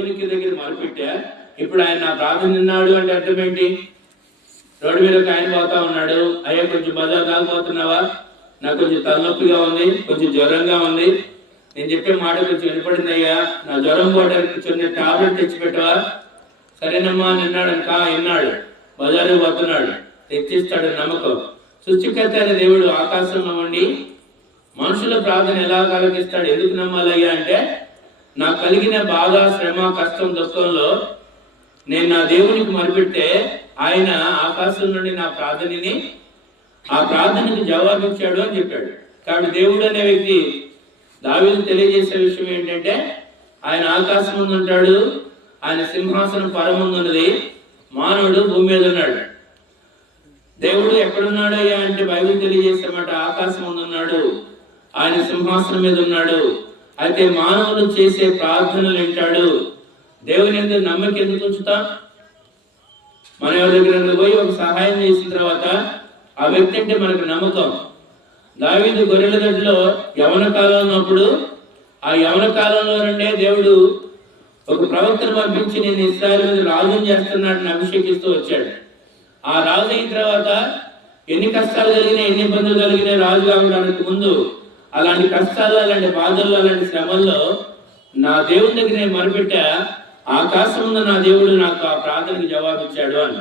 దేవునికి దగ్గర మొదలుపెట్టా. ఇప్పుడు ఆయన నా ప్రార్థన విన్నాడు అంటే అర్థం ఏంటి? రోడ్డు మీద ఒక ఆయన పోతా ఉన్నాడు, అయ్యా కొంచెం బజార్ దాకపోతున్నావా, నాకు కొంచెం తలనొప్పిగా ఉంది, కొంచెం జ్వరంగా ఉంది, నేను చెప్పే మాట కొంచెం వినపడింది అయ్యా, నా జ్వరం పోవడానికి చిన్న టాబ్లెట్ తెచ్చిపెట్టవా? సరేనమ్మా అని విన్నాడు. విన్నాడు, బజారు పోతున్నాడు, తెచ్చిస్తాడు నమ్మకం. సృష్టికర్త అయిన దేవుడు ఆకాశంలో ఉండి మనుషుల ప్రార్థన ఎలా కలిగిస్తాడు? ఎందుకు నమ్మాలయ్యా అంటే, నాకు కలిగిన బాధ, శ్రమ, కష్టం, దుఃఖంలో నేను నా దేవునికి మొరపెడితే ఆయన ఆకాశం నుండి నా ప్రార్థనని, ఆ ప్రార్థనకి జవాబిచ్చాడు అని చెప్పాడు. కాబట్టి దేవుడు అనే వ్యక్తి దావీదు తెలియజేసే విషయం ఏంటంటే, ఆయన ఆకాశం ముందు ఉంటాడు, ఆయన సింహాసనం పరముందు ఉన్నది, మానవుడు భూమి మీద ఉన్నాడు. దేవుడు ఎక్కడున్నాడు అయ్యా అంటే బైబిల్ తెలియజేసేమాట ఆకాశం ముందు ఉన్నాడు, ఆయన సింహాసనం మీద ఉన్నాడు. అయితే మానవులు చేసే ప్రార్థనలు వింటాడు. దేవుని ఎందుకు నమ్మకం ఎందుకు ఉంచుతాం? మన ఎవరి దగ్గర పోయి ఒక సహాయం చేసిన తర్వాత ఆ వ్యక్తి అంటే మనకు నమ్మకం. దావీదు గొర్రెల దొడ్లో యవన కాలంలో ఉన్నప్పుడు, ఆ యవన కాలంలో నుండే దేవుడు ఒక ప్రవక్తను పంపించి నేను ఇశ్రాయేలు మీద రాజుని చేస్తున్నాడని అభిషేకిస్తూ వచ్చాడు. ఆ రాజు అయిన తర్వాత ఎన్ని కష్టాలు కలిగినా, ఎన్ని ఇబ్బందులు కలిగినా రాజు కావడానికి ముందు అలాంటి కష్టాలు, అలాంటి బాధలు, అలాంటి శ్రమల్లో నా దేవుని దగ్గర నేను మొరపెట్టా, ఆకాశం ఉన్న నా దేవుడు నాకు ఆ ప్రార్థనకు జవాబిచ్చాడు అని.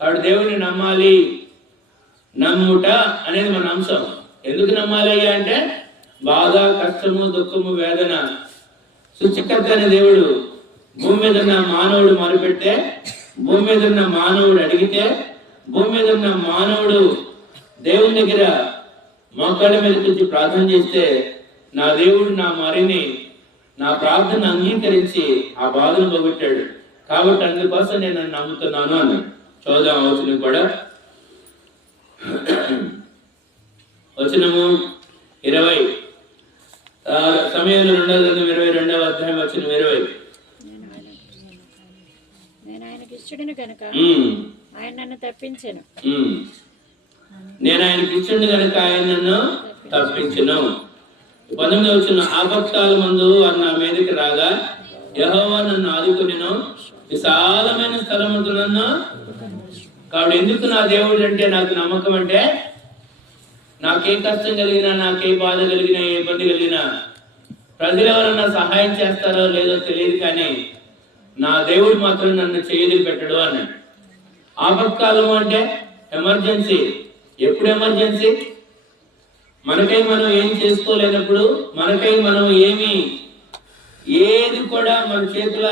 కాబట్టి దేవుడిని నమ్మాలి. నమ్ముట అనేది మన అంశం. ఎందుకు నమ్మాలి అయ్యా అంటే, బాధ, కష్టము, దుఃఖము, వేదన సృష్టికర్త అనే దేవుడు భూమి మీద ఉన్న మానవుడు మొరపెడితే, భూమి మీద ఉన్న మానవుడు అడిగితే, భూమి మీద ఉన్న మానవుడు దేవుని దగ్గర మోకాళ్ళ మీద కూర్చి ప్రార్థన చేస్తే, నా దేవుడు నా మరిని, నా ప్రార్థన అంగీకరించి ఆ బాధను పోగొట్టాడు. కాబట్టి అందుకోసం నేను నమ్ముతున్నాను అని. చూద్దాం వచనం కూడా. వచనము 20, సమయంలో 22వ అధ్యాయం వచనం 20. నేను ఆయనకి ఇష్టడిని కనుక ఆయన నన్ను తప్పించెను. నేను ఆయనకి ఇష్టడిని కనుక ఆయన నన్ను తప్పించెను. 19వ వచనం, ఆపత్కాల మందు వారు నా మీదకి రాగా యెహోవా నన్ను ఆదుకొనెను, విశాలమైన స్థలముతో నన్ను. కాబట్టి ఎందుకు నా దేవుడు అంటే నాకు నమ్మకం అంటే, నాకే కష్టం కలిగినా, నాకే బాధ కలిగినా, ఏ ఇబ్బంది కలిగినా, ప్రజలు ఎవరన్నా సహాయం చేస్తారో లేదో తెలియదు, కానీ నా దేవుడు మాత్రం నన్ను చేయదు పెట్టడు అన్నాడు. ఆపత్కాలం అంటే ఎమర్జెన్సీ. ఎప్పుడు ఎమర్జెన్సీ? మనకై మనం ఏం చేసుకోలేనప్పుడు, మనకై మనం ఏది కూడా మన చేతిలో